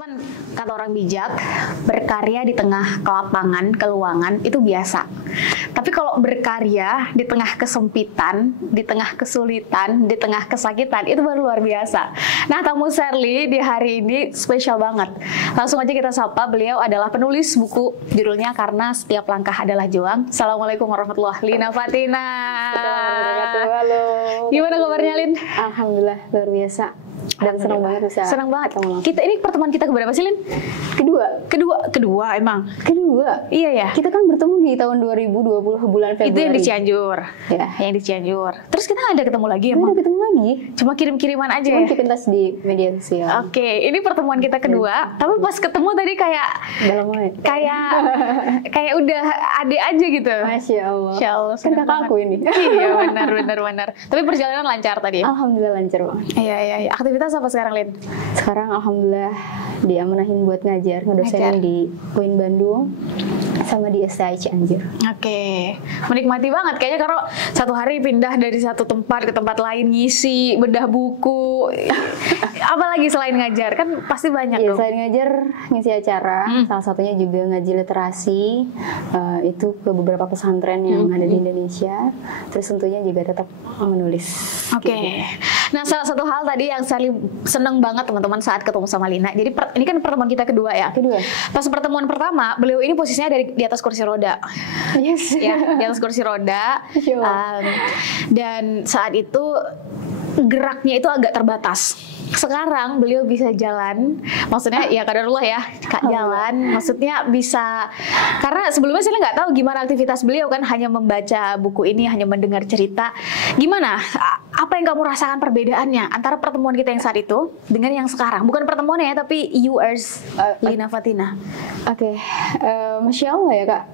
Teman-teman, kata orang bijak, berkarya di tengah kelapangan, keluangan itu biasa. Tapi kalau berkarya di tengah kesempitan, di tengah kesulitan, di tengah kesakitan, itu baru luar biasa. Nah, tamu Sherly di hari ini spesial banget. Langsung aja kita sapa, beliau adalah penulis buku judulnya Karena Setiap Langkah Adalah Juang. Assalamualaikum warahmatullahi wabarakatuh, Lina Fatina. Halo. Gimana kabarnya, Lin? Alhamdulillah, luar biasa. Dan senang banget bisa. Senang banget. Kita ini pertemuan kita keberapa sih, Lin? Kedua emang. Kedua. Iya ya. Kita kan bertemu di tahun 2020 bulan Februari. Itu yang di Cianjur. Ya. Yang di Cianjur. Terus kita nggak ada ketemu lagi Kita emang? udah ketemu lagi. Cuma kirim-kiriman aja Cuma ya? keep in touch di media sosial. Oke, ini pertemuan kita kedua. Tapi pas ketemu tadi kayak Udah lama ya? kayak udah adek aja gitu. Masya Allah. Insya Allah. Kan kakak aku ini. Iya, benar. Tapi perjalanan lancar tadi. Alhamdulillah lancar banget. Iya. Aktivitas apa sekarang, Lin? Sekarang alhamdulillah diamanahin buat ngajar, ngedosenin di UIN Bandung sama di STI Cianjur. Oke, menikmati banget kayaknya kalau satu hari pindah dari satu tempat ke tempat lain, ngisi, bedah buku. Apalagi selain ngajar, kan pasti banyak Ya, dong. selain ngajar, ngisi acara, salah satunya juga ngaji literasi, itu ke beberapa pesantren yang ada di Indonesia. Terus tentunya juga tetap menulis. Oke. Nah, salah satu hal tadi yang saya seneng banget teman-teman saat ketemu sama Lina. Jadi ini kan pertemuan kita kedua ya. Kedua. Pas pertemuan pertama, beliau ini posisinya di atas kursi roda. Yes. Ya, di atas kursi roda. Sure. Dan saat itu geraknya itu agak terbatas. Sekarang beliau bisa jalan, maksudnya ya kadarullah ya, Kak, jalan, maksudnya bisa, karena sebelumnya saya nggak tahu gimana aktivitas beliau kan, hanya membaca buku ini, hanya mendengar cerita. Gimana? Apa yang kamu rasakan perbedaannya antara pertemuan kita yang saat itu dengan yang sekarang? Bukan pertemuannya ya, tapi yours, Lina Fatina. Oke. Masya Allah ya Kak.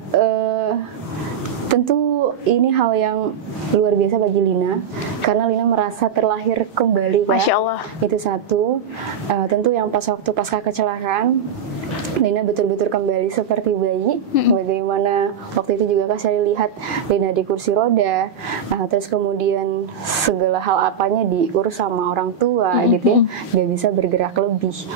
Tentu ini hal yang luar biasa bagi Lina, karena Lina merasa terlahir kembali, Kak. Masya Allah. Itu satu. Tentu yang waktu pasca kecelakaan, Lina betul-betul kembali seperti bayi. Bagaimana waktu itu juga Kak saya lihat Lina di kursi roda, terus kemudian segala hal apanya diurus sama orang tua gitu ya, gak bisa bergerak lebih.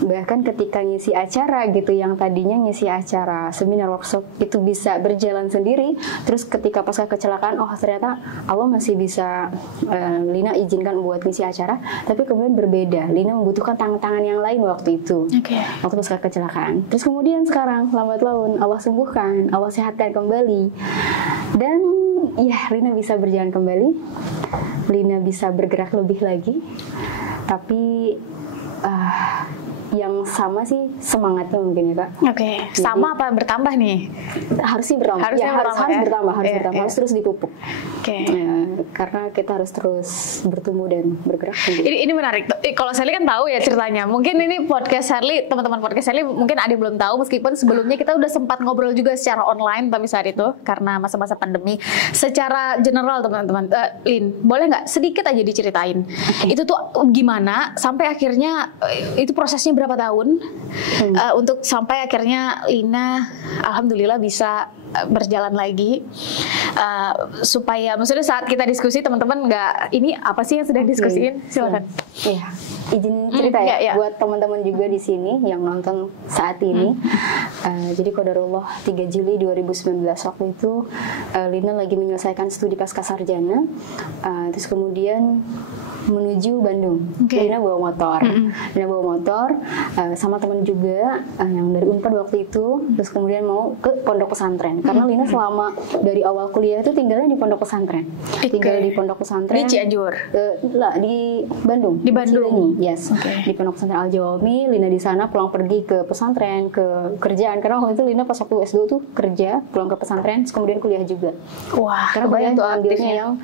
Bahkan ketika ngisi acara gitu, yang tadinya ngisi acara seminar workshop itu bisa berjalan sendiri, terus ketika pasca kecelakaan, oh ternyata Allah masih bisa Lina izinkan buat ngisi acara, tapi kemudian berbeda. Lina membutuhkan tangan-tangan yang lain waktu itu. Waktu pasca kecelakaan. Terus kemudian sekarang lambat laun Allah sembuhkan, Allah sehatkan kembali, dan ya Lina bisa berjalan kembali, Lina bisa bergerak lebih lagi. Tapi yang sama sih semangatnya mungkin ya Kak. Oke. Sama apa bertambah nih? Harusnya bertambah. Harusnya harus bertambah, harus terus dipupuk. Oke. Ya, karena kita harus terus bertumbuh dan bergerak. Ini menarik. Kalau Sherly kan tahu ya ceritanya. Mungkin ini podcast Sherly, teman-teman podcast Sherly mungkin ada yang belum tahu, meskipun sebelumnya kita udah sempat ngobrol juga secara online, tapi saat itu karena masa-masa pandemi. Secara general teman-teman, Lin, boleh nggak sedikit aja diceritain? Itu tuh gimana sampai akhirnya itu prosesnya berapa tahun untuk sampai akhirnya Lina alhamdulillah bisa berjalan lagi, supaya maksudnya saat kita diskusi teman-teman nggak ini apa sih yang sedang diskusiin, silakan. Iya, izin cerita ya buat teman-teman juga di sini yang nonton saat ini. Jadi qadarullah 3 Juli 2019 waktu itu Lina lagi menyelesaikan studi pasca sarjana, terus kemudian menuju Bandung. Lina bawa motor. Lina bawa motor sama teman juga yang dari Unpad waktu itu, terus kemudian mau ke pondok pesantren. Karena Lina selama dari awal kuliah itu tinggalnya di pondok pesantren. Tinggal di pondok pesantren. Di Cianjur? Di Bandung. Di Bandung. Yes. Di pondok pesantren Al Jawami. Lina di sana pulang pergi ke pesantren, ke kerjaan. Karena waktu itu Lina pas waktu S2 tuh kerja, pulang ke pesantren, kemudian kuliah juga. Wah, karena kuliah tuh ambilnya yang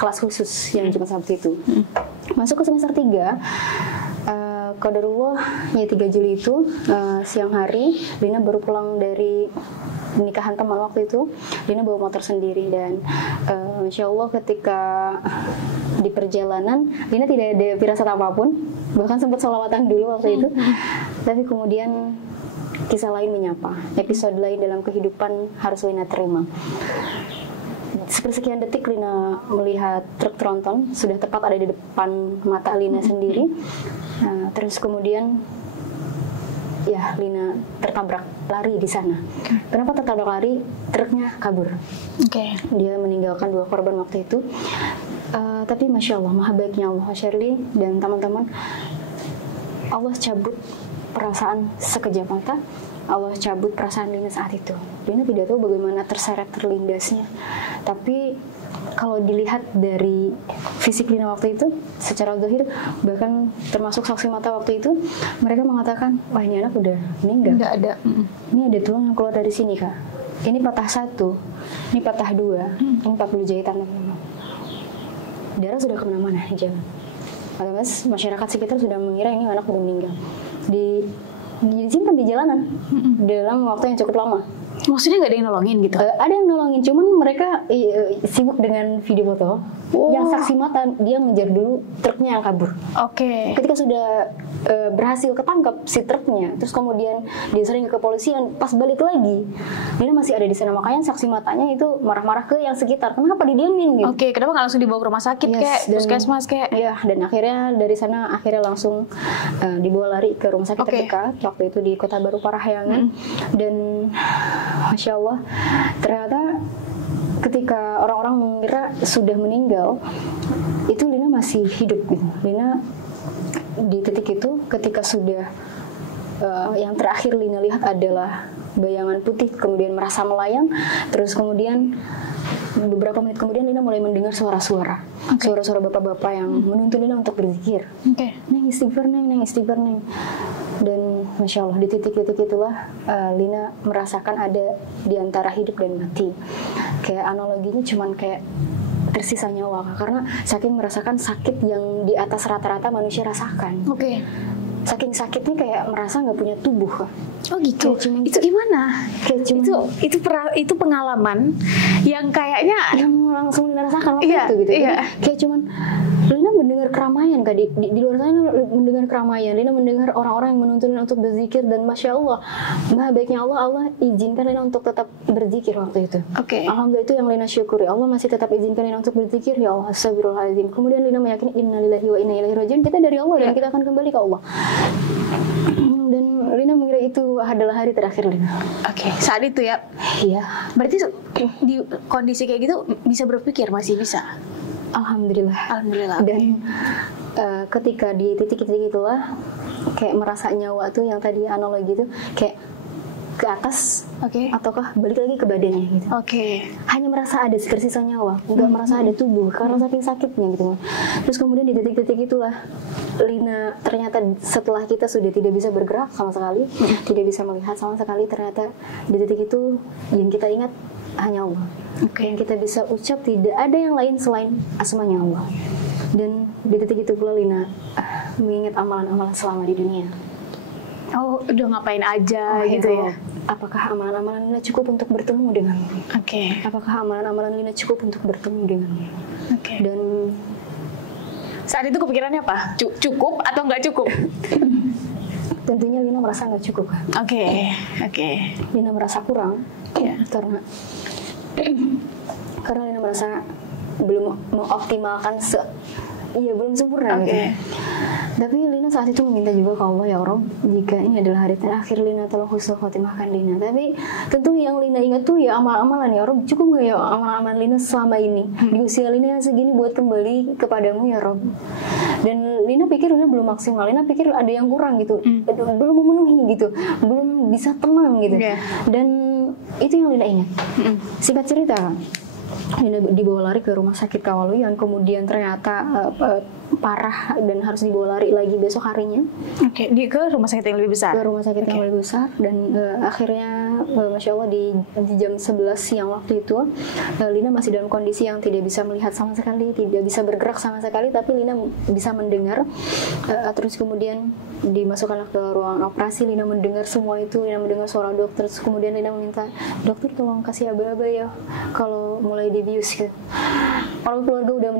kelas khusus yang cuma Sabtu itu. Masuk ke semester 3, qadarullah ya 3 Juli itu siang hari Lina baru pulang dari nikahan teman waktu itu. Lina bawa motor sendiri dan Masya Allah ketika di perjalanan Lina tidak ada firasat apapun, bahkan sempat sholawatan dulu waktu itu. Tapi kemudian kisah lain menyapa, episode lain dalam kehidupan harus Lina terima. Sepersekian detik Lina melihat truk tronton sudah tepat ada di depan mata Lina sendiri. Terus kemudian ya Lina tertabrak lari di sana. Kenapa tertabrak lari? Truknya kabur. Dia meninggalkan 2 korban waktu itu. Tapi Masya Allah, maha baiknya Allah, Shirley dan teman-teman, Allah cabut perasaan sekejap mata. Allah cabut perasaan Lina saat itu. Lina tidak tahu bagaimana terseret terlindasnya. Tapi kalau dilihat dari fisik Lina waktu itu, secara zahir, bahkan termasuk saksi mata waktu itu, mereka mengatakan, wah ini anak udah meninggal. Nggak ada. Ini ada tulang yang keluar dari sini, Kak. Ini patah 1, ini patah 2, ini 40 jahitan. Darah sudah kemana-mana di jalan. Otomatis masyarakat sekitar sudah mengira ini anak udah meninggal. Disimpan di jalanan dalam waktu yang cukup lama. Maksudnya nggak ada yang nolongin gitu? Ada yang nolongin, cuman mereka sibuk dengan video foto. Yang saksi mata, dia ngejar dulu truknya yang kabur. Ketika sudah berhasil ketangkap si truknya, terus kemudian dia sering ke kepolisian, pas balik lagi dia masih ada di sana. Makanya saksi matanya itu marah-marah ke yang sekitar, kenapa didiamin gitu. Kenapa nggak langsung dibawa ke rumah sakit kayak puskesmas kayak? Iya, dan akhirnya dari sana langsung dibawa lari ke rumah sakit terdekat. Waktu itu di Kota Baru Parahyangan. Dan Masya Allah, ternyata ketika orang-orang mengira sudah meninggal, itu Lina masih hidup gitu. Lina di titik itu ketika sudah yang terakhir Lina lihat adalah bayangan putih, kemudian merasa melayang, terus kemudian beberapa menit kemudian Lina mulai mendengar suara-suara bapak-bapak yang menuntun Lina untuk berzikir. Neng istighfar neng. Dan Masya Allah, di titik-titik itulah Lina merasakan ada di antara hidup dan mati. Kayak analoginya cuman kayak tersisa nyawa, karena saking merasakan sakit yang di atas rata-rata manusia rasakan. Saking sakitnya kayak merasa nggak punya tubuh. Gitu. Itu gimana? Itu pengalaman yang kayaknya yang langsung Lina rasakan waktu itu gitu. Kayak cuman Lina mendengar keramaian, Kak. Di luar sana mendengar keramaian. Lina mendengar orang-orang yang menuntun Lina untuk berzikir, dan Masya Allah, maha baiknya Allah izinkan Lina untuk tetap berzikir waktu itu. Alhamdulillah, itu yang Lina syukuri. Allah masih tetap izinkan Lina untuk berzikir. Ya Allah, astagfirullahaladzim. Kemudian Lina meyakini innalillahi wa inna ilaihi rajiun. Kita dari Allah dan kita akan kembali ke Allah. Dan Lina mengira itu adalah hari terakhir Lina. Saat itu ya? Iya. Berarti di kondisi kayak gitu bisa berpikir, masih bisa? Alhamdulillah. Dan ketika di titik-titik itulah kayak merasa nyawa tuh yang tadi analogi itu kayak ke atas, ataukah balik lagi ke badannya gitu. Hanya merasa ada tersisa nyawa, nggak merasa ada tubuh karena saking sakitnya gitu. Terus kemudian di titik-titik itulah Lina ternyata setelah kita sudah tidak bisa bergerak sama sekali, tidak bisa melihat sama sekali, ternyata di titik itu yang kita ingat hanya Allah. Yang kita bisa ucap tidak ada yang lain selain asmanya Allah. Dan di titik itu pula Lina mengingat amalan-amalan selama di dunia. Udah ngapain aja gitu ya? Apakah amalan-amalan Lina cukup untuk bertemu denganmu? Apakah amalan-amalan Lina cukup untuk bertemu denganmu? Dan saat itu kepikirannya apa? Cukup atau nggak cukup? Tentunya Lina merasa nggak cukup. Lina merasa kurang, karena Lina merasa belum mengoptimalkan belum sempurna gitu. Tapi Lina saat itu meminta juga ke Allah, ya Rob, jika ini adalah hari terakhir Lina, tolong husnul khotimahkan Lina. Tapi tentu yang Lina ingat tuh ya amal-amalan, ya Rob, cukup gak ya amal-amalan Lina selama ini di usia Lina yang segini buat kembali kepadamu, ya Rob. Dan Lina pikir Lina belum maksimal, Lina pikir ada yang kurang gitu, belum memenuhi gitu, belum bisa tenang gitu. Dan itu yang Lina ingat. Singkat cerita, Lina dibawa lari ke rumah sakit Kawaluyan, kemudian ternyata parah dan harus dibawa lari lagi besok harinya. Ke rumah sakit yang lebih besar. Ke rumah sakit yang lebih besar, dan akhirnya Masya Allah di jam 11 siang waktu itu Lina masih dalam kondisi yang tidak bisa melihat sama sekali, tidak bisa bergerak sama sekali, tapi Lina bisa mendengar. Terus kemudian dimasukkan ke ruangan operasi, Lina mendengar semua itu, Lina mendengar suara dokter. Terus kemudian Lina meminta, dokter tolong kasih aba-aba ya kalau mulai dibius gitu. Orang keluarga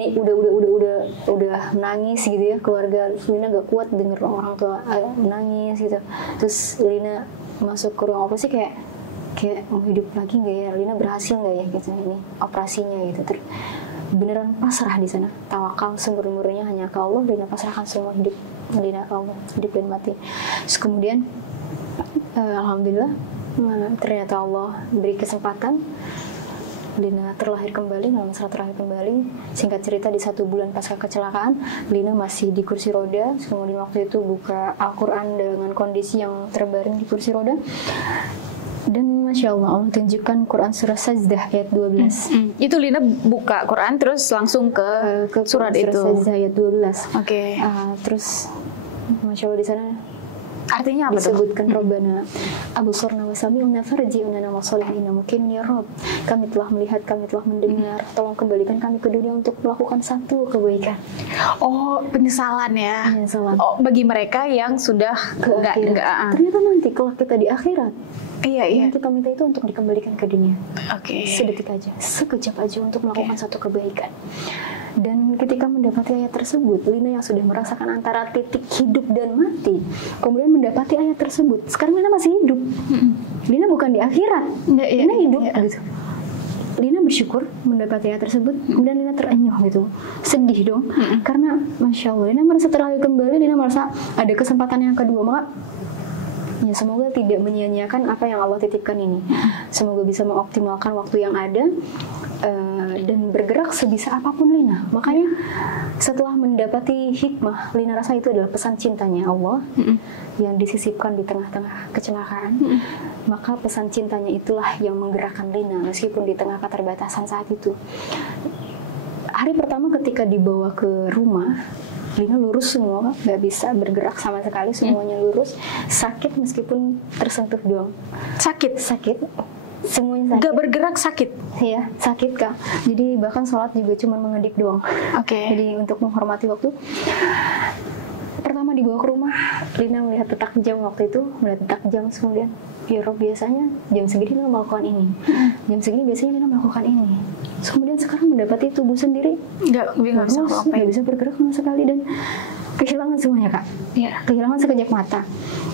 udah menangis gitu ya, keluarga Lina gak kuat denger orang tua menangis gitu. Terus Lina masuk ke ruang operasi kayak mau hidup lagi nggak ya, Lina berhasil nggak ya gitu ini operasinya gitu. Terus beneran pasrah di sana, tawakal seumur-umurnya hanya ke Allah. Lina pasrahkan semua hidup Lina ke Allah, hidup dan mati. Terus kemudian Alhamdulillah, ternyata Allah beri kesempatan Lina terlahir kembali, dalam masalah terlahir kembali. Singkat cerita, di 1 bulan pasca kecelakaan, Lina masih di kursi roda. Kemudian waktu itu buka Al-Quran dengan kondisi yang terbaring di kursi roda. Dan Masya Allah tunjukkan Quran surah Sajdah ayat 12. Itu Lina buka Quran terus langsung ke surat itu. Sajdah ayat 12. Oke. Terus Masya Allah di sana artinya apa disebutkan Rabbana abusarna wa sami'na farji'na wa salihina mungkin ya Rabb, kami telah melihat, kami telah mendengar, tolong kembalikan kami ke dunia untuk melakukan satu kebaikan. Oh, penyesalan ya. Penyesalan. Oh, bagi mereka yang sudah enggak. Ternyata nanti kalau kita di akhirat, iya. yang kita minta itu untuk dikembalikan ke dunia. Oke. Sedetik aja, sekejap aja untuk melakukan satu kebaikan. Dan ketika mendapati ayat tersebut, Lina yang sudah merasakan antara titik hidup dan mati, kemudian mendapati ayat tersebut, sekarang Lina masih hidup. Lina bukan di akhirat, Lina hidup gitu. Lina bersyukur mendapati ayat tersebut, kemudian Lina terenyuh gitu, sedih dong, karena Masya Allah, Lina merasa terlahir kembali, Lina merasa ada kesempatan yang kedua, maka ya semoga tidak menyia-nyiakan apa yang Allah titipkan ini. Semoga bisa mengoptimalkan waktu yang ada dan bergerak sebisa apapun Lina. Makanya setelah mendapati hikmah, Lina rasa itu adalah pesan cintanya Allah yang disisipkan di tengah-tengah kecelakaan. Maka pesan cintanya itulah yang menggerakkan Lina meskipun di tengah keterbatasan saat itu. Hari pertama ketika dibawa ke rumah, Lina lurus semua, nggak bisa bergerak sama sekali, semuanya lurus, sakit meskipun tersentuh doang. Sakit, semuanya sakit. Nggak bergerak sakit? Iya, sakit Kak. Jadi bahkan sholat juga cuma mengedik doang. Oke. Jadi untuk menghormati waktu. Pertama dibawa ke rumah, Lina melihat detak jam waktu itu, melihat detak jam, kemudian ya Rob, biasanya jam segini Lina melakukan ini, jam segini biasanya Lina melakukan ini. Kemudian sekarang mendapati tubuh sendiri nggak bisa bergerak sama sekali dan kehilangan semuanya Kak. Iya. Kehilangan sekejap mata.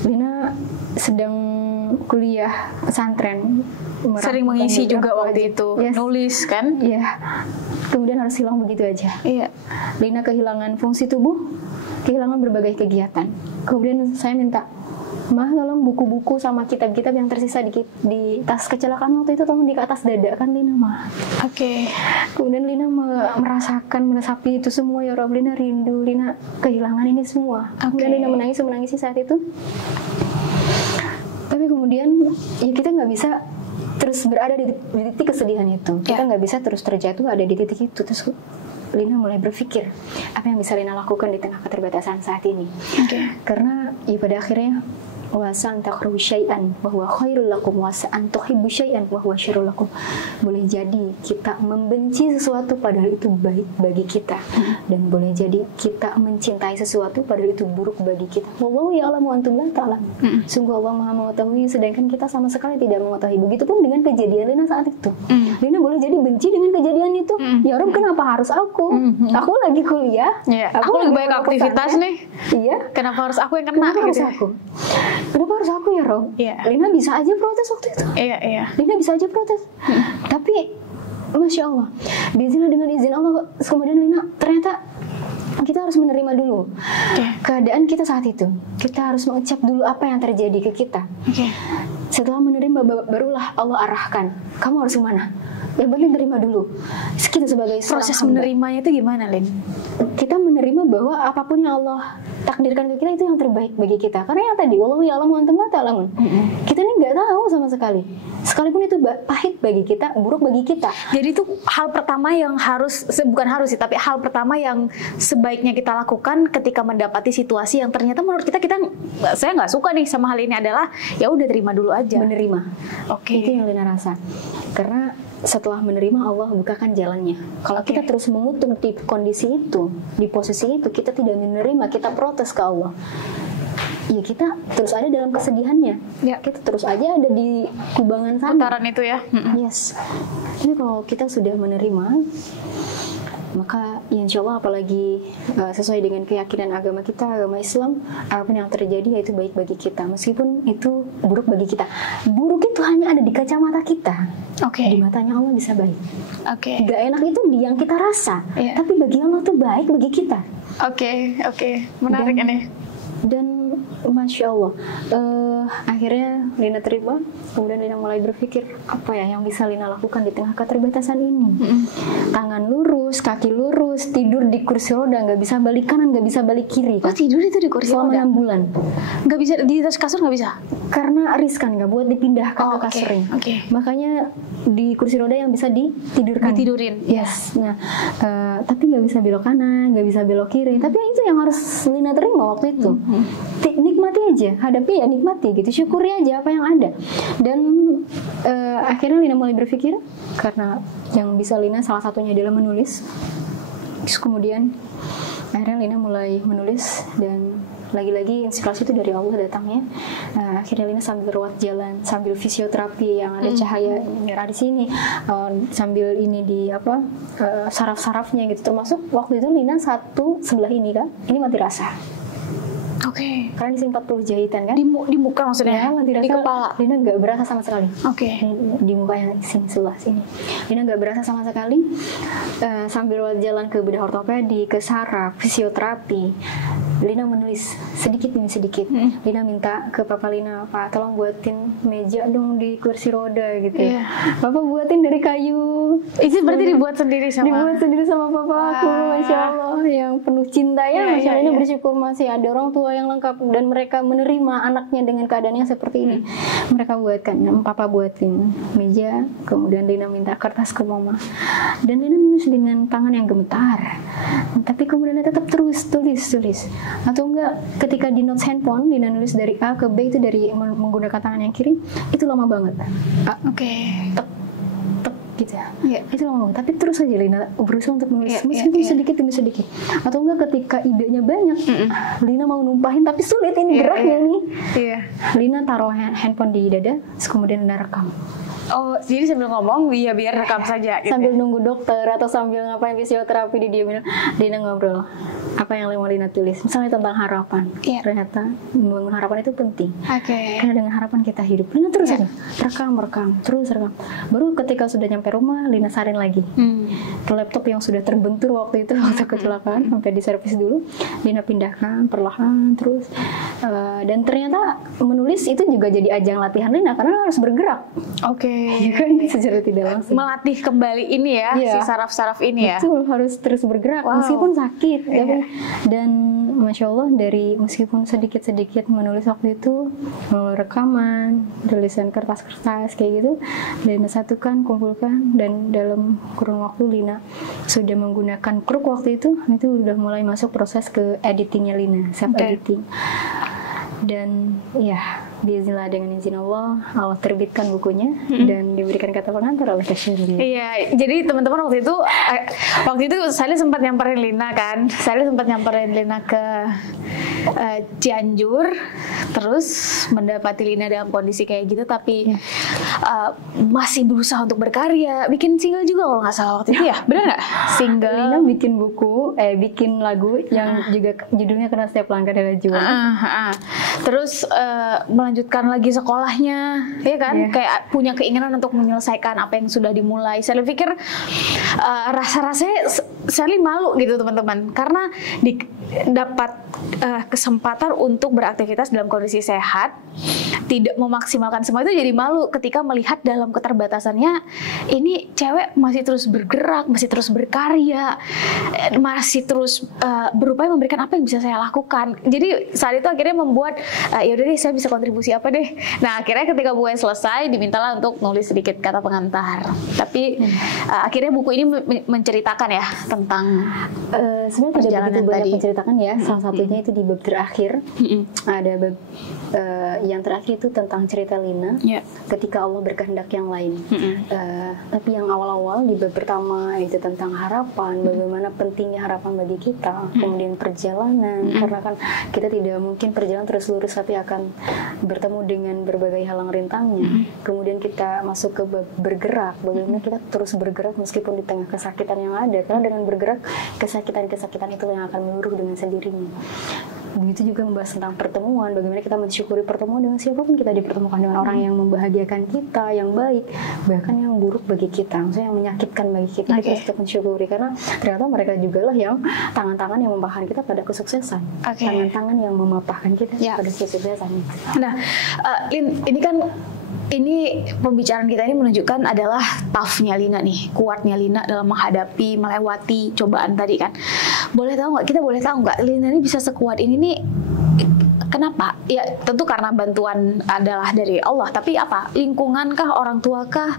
Lina sedang kuliah pesantren, sering mengisi juga waktu itu, nulis kan? Iya. Kemudian harus hilang begitu aja. Iya. Lina kehilangan fungsi tubuh, kehilangan berbagai kegiatan. Kemudian saya minta, "Mah, tolong buku-buku sama kitab-kitab yang tersisa di tas kecelakaan waktu itu tolong di atas dada kan Lina mah." Oke. Kemudian Lina meresapi itu semua, ya Rob, Lina rindu, Lina kehilangan ini semua. Kemudian Lina menangis saat itu. Tapi kemudian ya kita nggak bisa terus berada di titik kesedihan itu. Kita nggak bisa terus terjatuh ada di titik itu. Terus Lina mulai berpikir apa yang bisa Lina lakukan di tengah keterbatasan saat ini. Karena ya pada akhirnya wa san takrahu syai'an wa huwa khairul lakum wa san tuhibbu syai'an wa huwa syarrul lakum. Boleh jadi kita membenci sesuatu padahal itu baik bagi kita, dan boleh jadi kita mencintai sesuatu padahal itu buruk bagi kita. Wallahu ya'lamu antum la ta'lamun. Sungguh Allah Maha mengetahui sedangkan kita sama sekali tidak mengetahui. Begitupun dengan kejadian Lina saat itu. Lina boleh jadi benci dengan kejadian itu. Ya Rob, kenapa harus aku? Aku lagi kuliah. Aku lagi banyak aktivitas nih. Iya. Kenapa harus aku yang kena? Kenapa harus aku? Kenapa harus aku ya Rob? Lina bisa aja protes waktu itu. Iya. Lina bisa aja protes. Tapi Masya Allah, biiznillah dengan izin Allah, kemudian Lina ternyata kita harus menerima dulu keadaan kita saat itu. Kita harus mengecap dulu apa yang terjadi ke kita. Setelah menerima, barulah Allah arahkan, kamu harus kemana. Yang penting terima dulu. Kita sebagai proses menerimanya itu gimana, Lin? Kita menerima bahwa apapun yang Allah takdirkan ke kita itu yang terbaik bagi kita. Karena yang tadi, wallahu ya'lamu antum la ta'lamun. Kita ini nggak tahu sama sekali. Sekalipun itu pahit bagi kita, buruk bagi kita. Jadi itu hal pertama yang bukan harus sih, tapi hal pertama yang sebaiknya kita lakukan ketika mendapati situasi yang ternyata menurut kita saya nggak suka nih sama hal ini adalah ya udah terima dulu aja. Menerima. Itu yang Lina rasa. Karena setelah menerima, Allah bukakan jalannya. Kalau kita terus mengutuk di kondisi itu, di posisi itu, kita tidak menerima, kita protes ke Allah, ya kita terus ada dalam kesedihannya. Kita terus aja ada di kubangan sana. Putaran itu ya. Yes. Tapi kalau kita sudah menerima, maka ya insya Allah, apalagi sesuai dengan keyakinan agama kita, agama Islam, apapun yang terjadi yaitu baik bagi kita, meskipun itu buruk bagi kita. Buruk itu hanya ada di kacamata kita. Di matanya Allah bisa baik. Gak enak itu yang kita rasa, tapi bagi Allah itu baik bagi kita. Menarik ini. Dan Masya Allah, Akhirnya Lina terima, kemudian Lina mulai berpikir apa ya yang bisa Lina lakukan di tengah keterbatasan ini. Tangan lurus, kaki lurus, tidur di kursi roda, nggak bisa balik kanan, nggak bisa balik kiri. Oh, tidur itu di kursi selama roda? 6 bulan. Nggak bisa di atas kasur, nggak bisa? Karena riskan, nggak buat dipindahkan ke kasurnya. Makanya di kursi roda yang bisa ditidurin. Yes. Nah, tapi nggak bisa belok kanan, nggak bisa belok kiri. Tapi itu yang harus Lina terima waktu itu. Nikmati aja, hadapi ya, nikmati gitu, syukuri aja apa yang ada. Dan akhirnya Lina mulai berpikir, karena yang bisa Lina salah satunya adalah menulis. Terus kemudian akhirnya Lina mulai menulis, dan lagi-lagi inspirasi itu dari Allah datangnya. Akhirnya Lina sambil rawat jalan, sambil fisioterapi yang ada cahaya merah di sini, sambil ini di saraf-sarafnya gitu. Termasuk waktu itu Lina satu sebelah ini kan, ini mati rasa. Karena di sini 40 jahitan kan? Di muka maksudnya? Ya, mati rasa. Di kepala? Lina nggak berasa sama sekali. Di muka yang sini, sebelah sini. Lina nggak berasa sama sekali. Sambil rawat jalan ke bedah ortopedi, ke saraf, fisioterapi, Lina menulis sedikit demi sedikit. Lina minta ke Papa Lina, Pak tolong buatin meja dong di kursi roda gitu. Papa buatin dari kayu. Itu berarti dibuat sendiri sama? Dibuat sendiri sama Papa aku, Masya Allah, yang penuh cinta ya. Masya Allah, Lina bersyukur masih ada orang tua yang lengkap dan mereka menerima anaknya dengan keadaannya seperti ini. Mereka buatkan, Papa buatin meja, kemudian Lina minta kertas ke Mama, dan Lina menulis dengan tangan yang gemetar. Tapi kemudian Lina tetap terus tulis. Atau enggak, ketika di notes handphone Lina nulis dari A ke B itu dari menggunakan tangan yang kiri, itu lama banget. Tek gitu ya. Itu lama banget. Tapi terus aja Lina berusaha untuk nulis meskipun sedikit demi sedikit. Atau enggak, ketika idenya banyak, Lina mau numpahin tapi sulit ini geraknya nih. Lina taruh handphone di dada, kemudian Lina rekam. Oh, jadi sambil ngomong biar rekam saja gitu. Sambil nunggu dokter atau sambil ngapain fisioterapi di dia Lina ngobrol. Apa yang mau Lina tulis? Misalnya tentang harapan. Ternyata membangun harapan itu penting. Karena dengan harapan kita hidup. Lina terus aja rekam, terus rekam. Baru ketika sudah nyampe rumah, Lina saring lagi ke laptop yang sudah terbentur waktu itu waktu kecelakaan, sampai diservis dulu. Lina pindahkan perlahan terus. Dan ternyata menulis itu juga jadi ajang latihan Lina karena harus bergerak. Kan secara tidak langsung melatih kembali ini ya, si saraf-saraf ini ya. Betul, harus terus bergerak meskipun sakit. Dan Masya Allah, dari meskipun sedikit-sedikit menulis waktu itu, rekaman, tulisan kertas-kertas kayak gitu, dan satukan, kumpulkan, dan dalam kurun waktu Lina sudah menggunakan Kruk waktu itu udah mulai masuk proses ke editingnya Lina, self-editing. Dan ya, biiznillah dengan izin Allah terbitkan bukunya dan diberikan kata pengantar oleh Kak Shirley. Iya, jadi teman-teman waktu itu saya sempat nyamperin Lina kan. Saya sempat nyamperin Lina ke Cianjur, terus mendapati Lina dalam kondisi kayak gitu, tapi masih berusaha untuk berkarya, bikin single juga kalau nggak salah waktu itu ya, benar nggak? Single. Lina bikin bikin lagu yang juga judulnya Karena Setiap Langkah Adalah Juang. Terus melanjutkan lagi sekolahnya, ya kan? Kayak punya keinginan untuk menyelesaikan apa yang sudah dimulai. Saya pikir rasa-rasanya saya malu gitu teman-teman, karena dapat kesempatan untuk beraktivitas dalam kondisi sehat, tidak memaksimalkan semua itu, jadi malu ketika melihat dalam keterbatasannya ini cewek masih terus bergerak, masih terus berkarya, masih terus berupaya memberikan apa yang bisa saya lakukan. Jadi saat itu akhirnya membuat ya udah deh, saya bisa kontribusi apa deh. Nah akhirnya ketika bukunya selesai, dimintalah untuk nulis sedikit kata pengantar. Tapi akhirnya buku ini menceritakan ya tentang sebenarnya tidak begitu banyak menceritakan ya. Salah satunya itu di bab terakhir. Ada bab yang terakhir itu tentang cerita Lina ketika Allah berkehendak yang lain. Tapi yang awal-awal di bab pertama itu tentang harapan, bagaimana pentingnya harapan bagi kita, kemudian perjalanan, karena kan kita tidak mungkin perjalanan terus lurus, tapi akan bertemu dengan berbagai halang rintangnya. Kemudian kita masuk ke bab bergerak, bagaimana kita terus bergerak meskipun di tengah kesakitan yang ada, karena dengan bergerak kesakitan-kesakitan itu yang akan meluruh dengan sendirinya. begitu juga membahas tentang pertemuan, bagaimana kita mensyukuri pertemuan dengan siapapun kita dipertemukan, dengan orang yang membahagiakan kita, yang baik, bahkan yang buruk bagi kita, maksudnya yang menyakitkan bagi kita, kita harus tetap mensyukuri karena ternyata mereka juga lah yang tangan-tangan yang membawakan kita pada kesuksesan, tangan-tangan yang memapahkan kita pada kesuksesan. Nah, Lin, ini pembicaraan kita ini menunjukkan adalah tough-nya Lina nih, kuatnya Lina dalam menghadapi, melewati cobaan tadi kan. Kita boleh tahu nggak Lina ini bisa sekuat ini nih, kenapa? Ya tentu karena bantuan adalah dari Allah, tapi apa? Lingkungan kah, orang tua kah,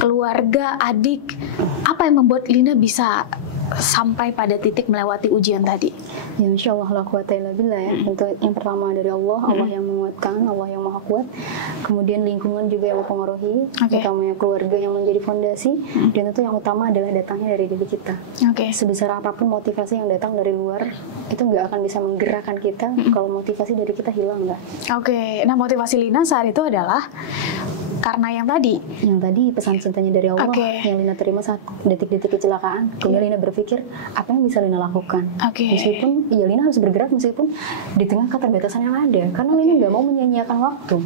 keluarga, adik? Apa yang membuat Lina bisa sampai pada titik melewati ujian tadi? Ya insya Allah la quwata illa billah ya. Tentu yang pertama dari Allah, Allah yang menguatkan, Allah yang maha kuat. Kemudian lingkungan juga yang mempengaruhi, utamanya keluarga yang menjadi fondasi, dan tentu yang utama adalah datangnya dari diri kita. Sebesar apapun motivasi yang datang dari luar, itu nggak akan bisa menggerakkan kita kalau motivasi dari kita hilang nggak. Nah motivasi Lina saat itu adalah karena yang tadi pesan cintanya dari Allah yang Lina terima saat detik-detik kecelakaan. Kemudian Lina berpikir apa yang bisa Lina lakukan, meskipun ya Lina harus bergerak meskipun di tengah keterbatasan yang ada, karena Lina nggak mau menyia-nyiakan waktu.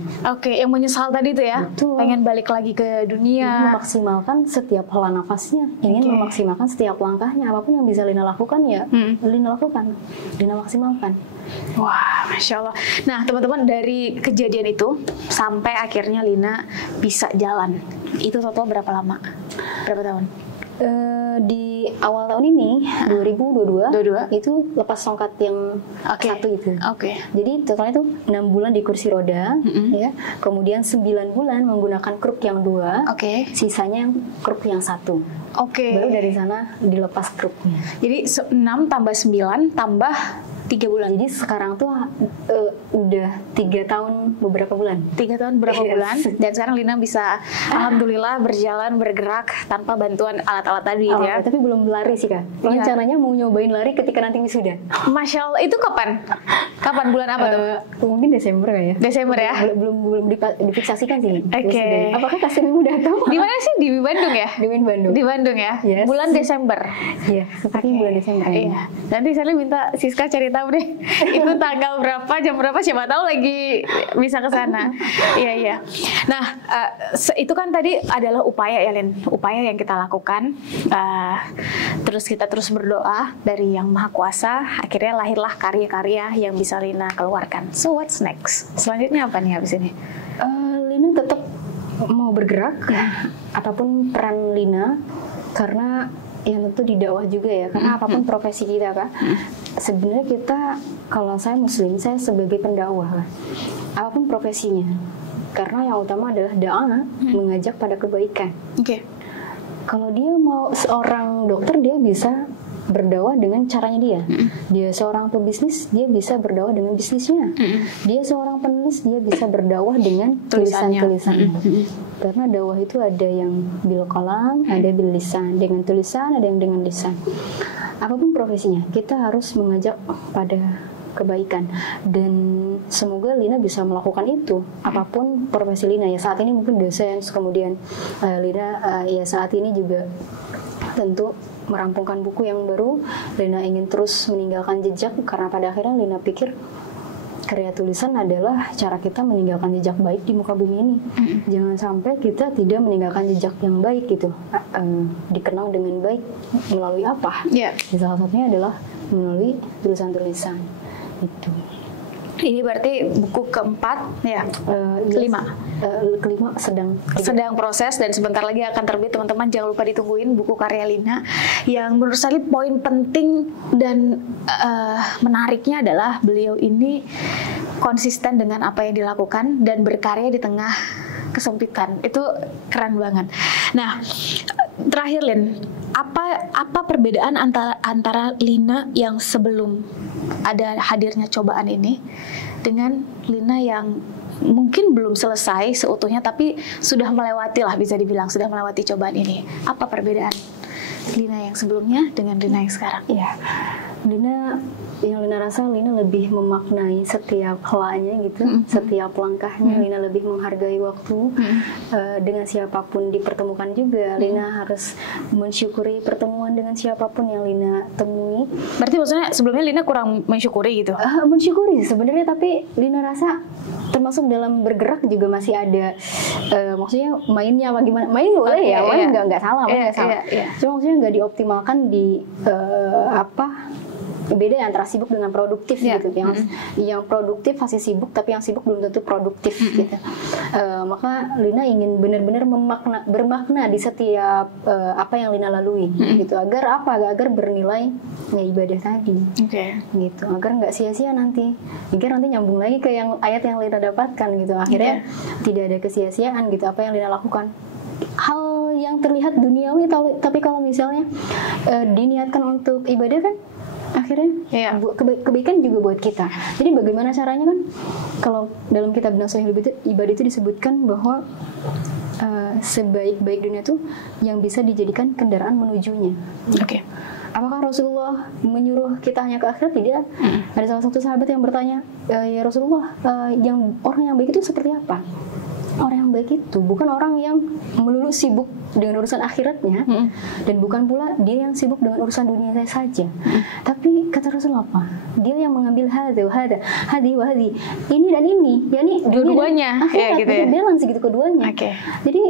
Yang menyesal tadi tuh ya. Betul. Pengen balik lagi ke dunia, memaksimalkan setiap helah nafasnya, ingin memaksimalkan setiap langkahnya, apapun yang bisa Lina lakukan ya Lina lakukan, Lina maksimalkan. Wah, Masya Allah. Nah teman-teman, dari kejadian itu sampai akhirnya Lina bisa jalan, itu total berapa lama? Berapa tahun? Di awal tahun ini 2022 itu lepas tongkat yang satu itu. Jadi totalnya itu 6 bulan di kursi roda, ya. Kemudian 9 bulan menggunakan kruk yang 2, sisanya kruk yang 1. Baru dari sana dilepas kruknya. Jadi 6 tambah 9 tambah 3 bulan. Jadi sekarang tuh udah 3 tahun beberapa bulan. 3 tahun berapa bulan? Dan sekarang Lina bisa alhamdulillah berjalan, bergerak tanpa bantuan alat-alat tadi ya. Tapi belum lari sih Kak. Rencananya mau nyobain lari ketika nanti wisuda. Masya Allah, itu kapan? Kapan, bulan apa tuh? Mungkin Desember ya. Desember ya? Belum difiksasikan sih. Apakah Kasihmu datang? Di mana sih? Di Bandung ya? Di Bandung. Di Bandung ya? Bulan Desember. Iya, sepertinya bulan Desember. Iya. Nanti saya minta Siska cerita deh. Itu tanggal berapa, jam berapa, siapa tahu lagi bisa ke sana. Iya. Nah, itu kan tadi adalah upaya ya, Lin. Upaya yang kita lakukan. Terus kita terus berdoa dari Yang Maha Kuasa. Akhirnya lahirlah karya-karya yang bisa Lina keluarkan. So what's next? Selanjutnya apa nih habis ini? Lina tetap mau bergerak, apapun peran Lina, karena yang tentu di dakwah juga ya, karena apapun profesi kita Kak, sebenarnya kita, kalau saya muslim, saya sebagai pendakwah Kak, apapun profesinya, karena yang utama adalah dakwah, mengajak pada kebaikan. Kalau dia mau seorang dokter, dia bisa berdakwah dengan caranya dia. Dia seorang pebisnis, dia bisa berdakwah dengan bisnisnya. Dia seorang penulis, dia bisa berdakwah dengan tulisan-tulisannya. Karena dakwah itu ada yang bil qalam, ada bil lisan. Dengan tulisan, ada yang dengan lisan. Apapun profesinya, kita harus mengajak pada kebaikan. Dan semoga Lina bisa melakukan itu. Apapun profesi Lina ya, saat ini mungkin dosen, kemudian Lina ya saat ini juga tentu merampungkan buku yang baru. Lina ingin terus meninggalkan jejak, karena pada akhirnya Lina pikir karya tulisan adalah cara kita meninggalkan jejak baik di muka bumi ini. Jangan sampai kita tidak meninggalkan jejak yang baik gitu. Dikenal dengan baik melalui apa? Salah satunya adalah melalui tulisan-tulisan itu. Ini berarti buku keempat ya, kelima sedang proses dan sebentar lagi akan terbit. Teman-teman jangan lupa ditungguin buku karya Lina. Yang menurut saya poin penting dan menariknya adalah beliau ini konsisten dengan apa yang dilakukan dan berkarya di tengah kesempitan. Itu keren banget. Nah, terakhir Lin, apa perbedaan antara Lina yang sebelum ada hadirnya cobaan ini dengan Lina yang mungkin belum selesai seutuhnya tapi sudah melewati lah, bisa dibilang sudah melewati cobaan ini? Apa perbedaan Lina yang sebelumnya dengan Lina yang sekarang? Ya, Lina, yang Lina rasa Lina lebih memaknai setiap helanya gitu, setiap langkahnya. Lina lebih menghargai waktu. Dengan siapapun dipertemukan juga, Lina harus mensyukuri pertemuan dengan siapapun yang Lina temui. Berarti maksudnya sebelumnya Lina kurang mensyukuri gitu? Mensyukuri sebenarnya, tapi Lina rasa termasuk dalam bergerak juga masih ada maksudnya mainnya apa gimana, main boleh ya, main nggak salah, main nggak salah. Cuma maksudnya nggak dioptimalkan di beda ya antara sibuk dengan produktif gitu. Yang produktif masih sibuk, tapi yang sibuk belum tentu produktif gitu. Maka Lina ingin benar-benar bermakna di setiap apa yang Lina lalui gitu, agar bernilai ya ibadah tadi. Gitu, agar nggak sia-sia nanti, agar nanti nyambung lagi ke yang ayat yang Lina dapatkan gitu. Akhirnya tidak ada kesia-siaan gitu apa yang Lina lakukan. Hal yang terlihat duniawi, tapi kalau misalnya diniatkan untuk ibadah kan akhirnya kebaikan juga buat kita. Jadi bagaimana caranya kan, kalau dalam kitab Nasihat Ibadah itu disebutkan bahwa sebaik-baik dunia itu yang bisa dijadikan kendaraan menujunya. Apakah Rasulullah menyuruh kita hanya ke akhirat? Tidak. Ada salah satu sahabat yang bertanya, ya Rasulullah, orang yang baik itu seperti apa? Orang yang baik itu bukan orang yang melulu sibuk dengan urusan akhiratnya, dan bukan pula dia yang sibuk dengan urusan dunia saja. Tapi kata Rasul apa? Dia yang mengambil hadi ini dan ini, yakni dua-duanya, ya gitu ya. Balance gitu keduanya. Jadi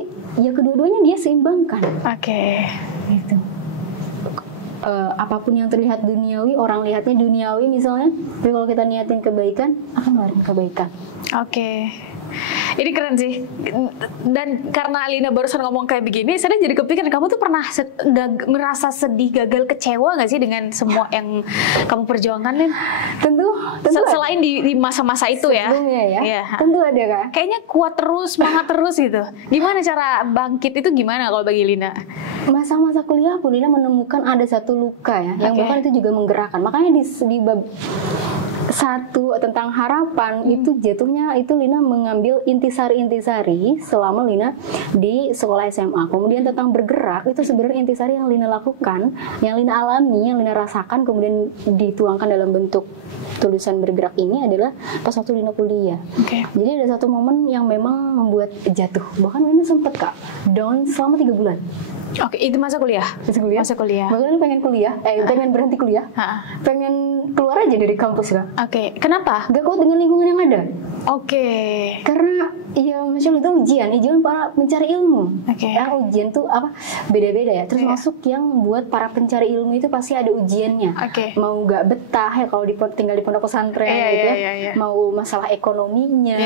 ya kedua-duanya dia seimbangkan. Gitu. Apapun yang terlihat duniawi, orang lihatnya duniawi misalnya, tapi kalau kita niatin kebaikan akan melahirkan kebaikan. Ini keren sih. Dan karena Lina barusan ngomong kayak begini, saya jadi kepikiran, kamu tuh pernah merasa sedih, gagal, kecewa gak sih dengan semua yang kamu perjuangkan, Lin? Tentu selain di masa-masa itu ya. Tentu ada kan. Kayaknya kuat terus, semangat terus gitu. Gimana cara bangkit itu, gimana kalau bagi Lina? Masa-masa kuliah pun Lina menemukan ada satu luka ya, yang bahkan itu juga menggerakkan. Makanya di bab 1 tentang harapan itu jatuhnya itu Lina mengambil intisari selama Lina di sekolah SMA. Kemudian tentang bergerak itu sebenarnya intisari yang Lina lakukan, yang Lina alami, yang Lina rasakan, kemudian dituangkan dalam bentuk tulisan bergerak ini adalah pas waktu Lina kuliah. Jadi ada satu momen yang memang membuat jatuh. Bahkan Lina sempat down selama 3 bulan. Itu masa kuliah? Masa kuliah. Bahkan pengen kuliah, pengen berhenti kuliah, pengen keluar aja dari kampus kan. Kenapa? Gak kuat dengan lingkungan yang ada. Karena ya macam itu ujian para pencari ilmu. Ujian tuh apa? Beda-beda ya. Terus masuk yang buat para pencari ilmu itu pasti ada ujiannya. Mau gak betah ya kalau tinggal di pondok pesantren gitu ya. Mau masalah ekonominya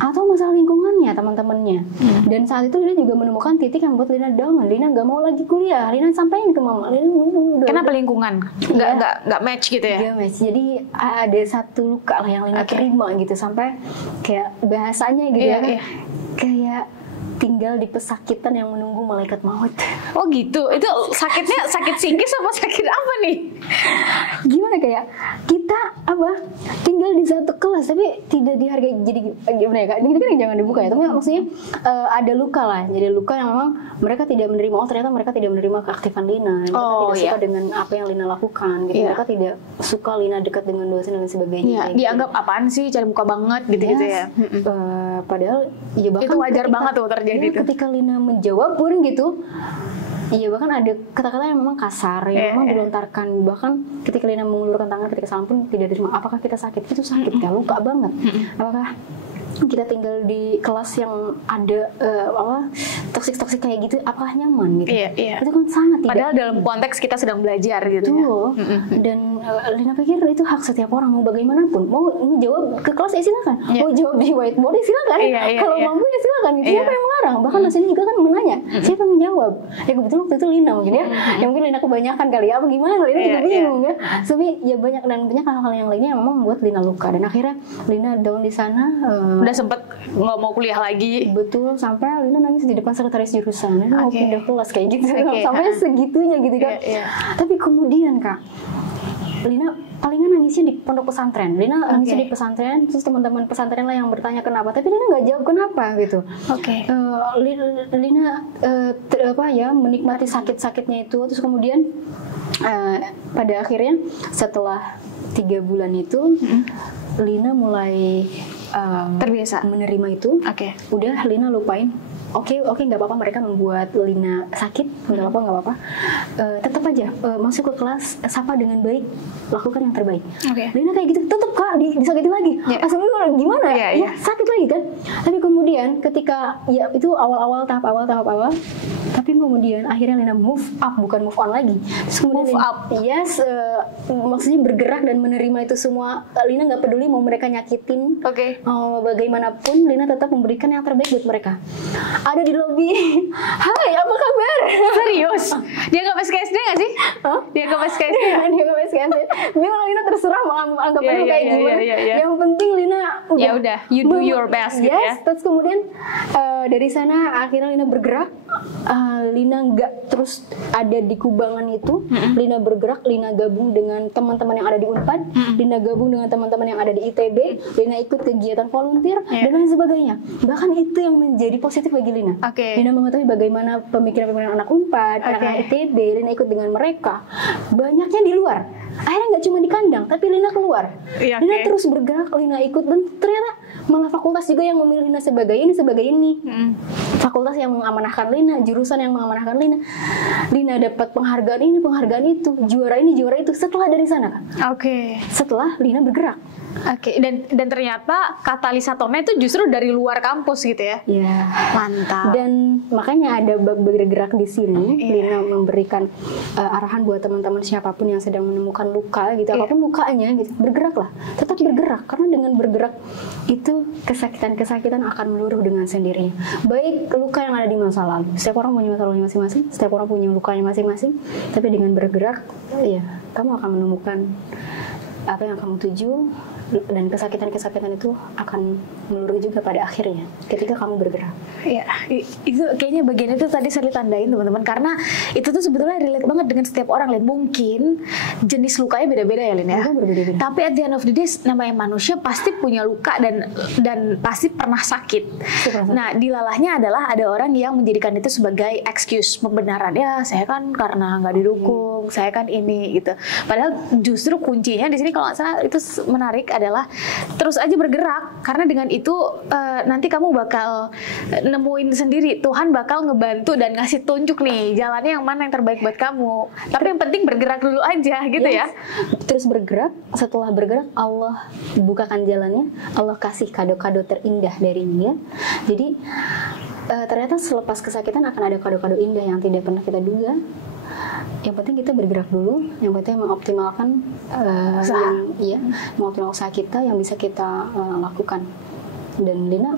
atau masalah lingkungannya, teman-temannya. Dan saat itu Lina juga menemukan titik yang buat Lina down. Lina gak mau lagi kuliah. Lina sampaikan ke mama. Kenapa lingkungan? Gak match gitu ya? Gak match. Jadi ada satu luka lah yang Lina terima gitu, sampai kayak bahasanya gitu kayak tinggal di pesakitan yang menunggu malaikat maut. Gitu. Itu sakitnya sakit psikis apa sakit apa nih? Gimana, kayak kita tinggal di satu kelas tapi tidak dihargai. Jadi gimana ya Kak? Ini kan jangan dibuka ya. Tapi maksudnya ada luka lah. Jadi luka yang memang mereka tidak menerima. Ternyata mereka tidak menerima keaktifan Lina. Mereka tidak suka dengan apa yang Lina lakukan. Gitu. Mereka tidak suka Lina dekat dengan dosen dan sebagainya. Dianggap apaan sih? Cari muka banget gitu-gitu ya. Padahal ya bahkan itu wajar banget tuh terjadi. Ketika Lina menjawab pun gitu, bahkan ada kata-kata yang memang kasar, yang memang dilontarkan. Bahkan ketika Lina mengulurkan tangan ketika salam pun tidak diterima. Apakah kita sakit? Itu sakit kan, luka banget. Apakah kita tinggal di kelas yang ada toksik kayak gitu, apakah nyaman gitu? Itu kan sangat tidak. Padahal dalam konteks kita sedang belajar gitu Dan Lina pikir itu hak setiap orang, mau bagaimanapun. Mau jawab ke kelas silakan, mau jawab di whiteboard silakan. Kalau mampu ya silakan. Siapa yang melarang? Bahkan dosennya juga kan menanya, siapa yang menjawab? Kebetulan waktu itu Lina mungkin ya. Yang mungkin Lina kebanyakan kali ya, apa gimana? Lina juga bingung ya. Tapi ya banyak hal-hal yang lainnya yang memang membuat Lina luka. Dan akhirnya Lina down di sana. Udah sempet nggak mau kuliah lagi. Betul, sampai Lina nangis di depan sekretaris jurusan. Lina mau pindah kelas kayak gitu. Sampai segitunya gitu kan. Tapi kemudian Kak, Lina palingan nangisnya di pondok pesantren. Lina nangisnya di pesantren, terus teman-teman pesantren lah yang bertanya kenapa, tapi Lina nggak jawab kenapa gitu. Lina menikmati sakit-sakitnya itu, terus kemudian pada akhirnya setelah 3 bulan itu Lina mulai terbiasa menerima itu. Udah Lina lupain. Oke, nggak apa-apa mereka membuat Lina sakit, nggak apa-apa. Tetap aja masuk ke kelas, sapa dengan baik, lakukan yang terbaik. Lina kayak gitu, tetap Kak disakiti lagi. Asal gimana? Ya, sakit lagi kan. Tapi kemudian ketika ya itu awal-awal tahap awal, tapi kemudian akhirnya Lina move up, bukan move on lagi. Terus kemudian move up. Yes, maksudnya bergerak dan menerima itu semua. Lina nggak peduli mau mereka nyakitin, mau bagaimanapun, Lina tetap memberikan yang terbaik buat mereka. Ada di lobi, hai apa kabar? Serius? Dia nggak PSKSD nggak sih? Dia nggak PSKSD? Dia nggak PSKSD. Memang Lina terserah mau anggapannya kayak gimana. Yang penting Lina udah you do your best gitu ya. Terus kemudian dari sana akhirnya Lina bergerak. Lina nggak terus ada di kubangan itu. Lina bergerak, Lina gabung dengan teman-teman yang ada di Unpad, Lina gabung dengan teman-teman yang ada di ITB, Lina ikut kegiatan volunteer dan lain sebagainya. Bahkan itu yang menjadi positif bagi Lina. Lina mengetahui bagaimana pemikiran-pemikiran anak Unpad, anak ITB, Lina ikut dengan mereka. Banyaknya di luar. Akhirnya nggak cuma di kandang, tapi Lina keluar. Lina terus bergerak, Lina ikut, dan ternyata malah fakultas juga yang memilih Lina sebagai ini. Fakultas yang mengamanahkan Lina, jurusan yang mengamanahkan Lina. Lina dapat penghargaan ini, penghargaan itu, juara ini, juara itu. Setelah dari sana, setelah Lina bergerak. Dan ternyata katalisatornya itu justru dari luar kampus gitu ya. Mantap. Dan makanya ada bergerak di sini. Lina memberikan arahan buat teman-teman siapapun yang sedang menemukan luka gitu, apapun lukanya gitu, bergeraklah, tetap bergerak, karena dengan bergerak itu kesakitan akan meluruh dengan sendirinya. Baik luka yang ada di masa lalu, setiap orang punya masa lalunya masing-masing, setiap orang punya lukanya masing-masing, tapi dengan bergerak, ya kamu akan menemukan apa yang kamu tuju. Dan kesakitan itu akan meluruh juga pada akhirnya ketika kamu bergerak. Itu kayaknya bagian itu tadi saya tandain teman-teman, karena itu tuh sebetulnya relate banget dengan setiap orang, Lin. Mungkin jenis lukanya beda-beda ya, Lin ya. Berbeda-beda. Tapi at the end of the day, namanya manusia pasti punya luka dan pasti pernah sakit. Nah, dilalahnya adalah ada orang yang menjadikan itu sebagai excuse, pembenaran. Ya, saya kan karena nggak didukung, saya kan ini gitu. Padahal justru kuncinya di sini kalau nggak salah itu menarik adalah terus aja bergerak, karena dengan itu nanti kamu bakal nemuin sendiri, Tuhan bakal ngebantu dan ngasih tunjuk nih jalannya yang mana yang terbaik buat kamu. Tapi yang penting bergerak dulu aja gitu ya. Terus bergerak, setelah bergerak Allah bukakan jalannya, Allah kasih kado-kado terindah darinya. Jadi ternyata selepas kesakitan akan ada kado-kado indah yang tidak pernah kita duga. Yang penting kita bergerak dulu, yang penting mengoptimalkan mengoptimalkan usaha kita yang bisa kita lakukan. Dan Lina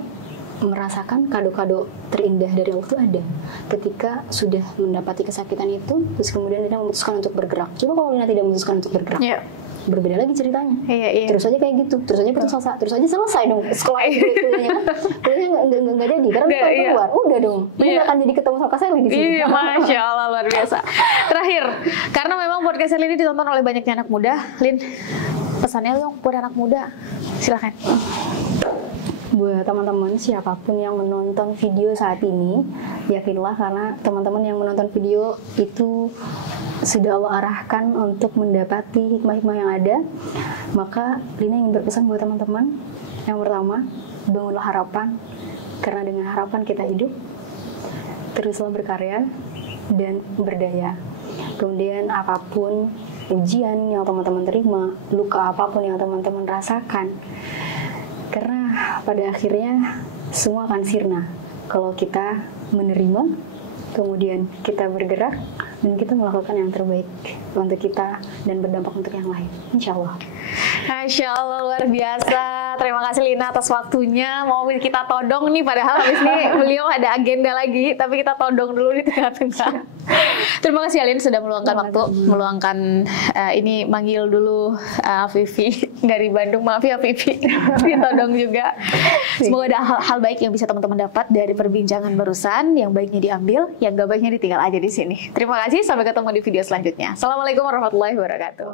merasakan kado-kado terindah dari Allah itu ada ketika sudah mendapati kesakitan itu, terus kemudian Lina memutuskan untuk bergerak. Coba kalau Lina tidak memutuskan untuk bergerak, berbeda lagi ceritanya. Terus aja kayak gitu, terus aja putus asa, terus aja selesai dong sekolah kuliahnya nggak jadi karena kita keluar, udah dong. Ini nggak akan jadi ketemu sama Kak Sally di sini. Masya Allah, luar biasa. Terakhir, karena memang podcast Lin ini ditonton oleh banyaknya anak muda, Lin, pesannya dong buat anak muda, silakan. Buat teman-teman siapapun yang menonton video saat ini, yakinlah karena teman-teman yang menonton video itu sudah Allah arahkan untuk mendapati hikmah-hikmah yang ada. Maka Lina ingin berpesan buat teman-teman. Yang pertama, bangunlah harapan, karena dengan harapan kita hidup. Teruslah berkarya dan berdaya. Kemudian apapun ujian yang teman-teman terima, luka apapun yang teman-teman rasakan, karena pada akhirnya semua akan sirna kalau kita menerima, kemudian kita bergerak, dan kita melakukan yang terbaik untuk kita dan berdampak untuk yang lain, insya Allah. Masya Allah, luar biasa. Terima kasih Lina atas waktunya. Mau kita todong nih, padahal habis ini beliau ada agenda lagi, tapi kita todong dulu di tengah-tengah. Terima kasih Alin sudah meluangkan waktu, meluangkan ini manggil dulu Vivi dari Bandung. Maaf ya Vivi, ditodong juga. Semoga ada hal baik yang bisa teman-teman dapat dari perbincangan barusan. Yang baiknya diambil, yang gak baiknya ditinggal aja di sini. Terima kasih, sampai ketemu di video selanjutnya. Assalamualaikum warahmatullahi wabarakatuh.